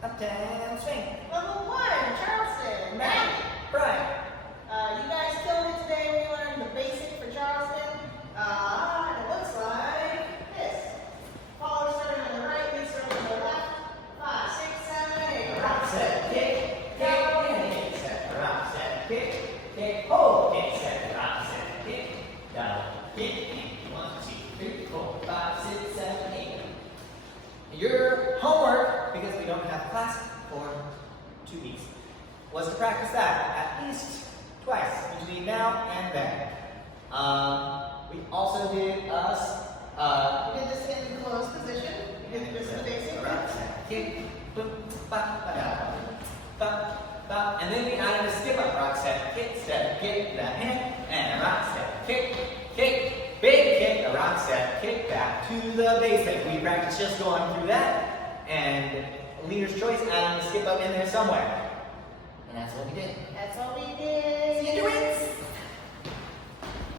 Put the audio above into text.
Uptown Swing. Level 1, Charleston. Matt, Brian. You guys killed it today. We learned the basic for Charleston. It looks like this. Follow starting on the right, lead starting on the left. 5, 6, 7, 8. Rock, set, kick, kick, set, rock, set, kick, kick, hold, kick, set, rock, set, kick, down, kick, 1, 2, 3, 4, 5, 6, 7, 8. Your homework, because we don't have class for 2 weeks, was to practice that at least twice between now and then. We also did We did this in closed position. We did this in the basic. rock, set, kick, boom, ba, ba, da, ba, ba, and then we added a skip up, rock, set, kick, that hand, and a rock, set, kick, kick, big kick, a rock, set, kick, back to the basic. We practiced just going through that, and leader's choice adding a skip up in there somewhere. And that's what we did. That's all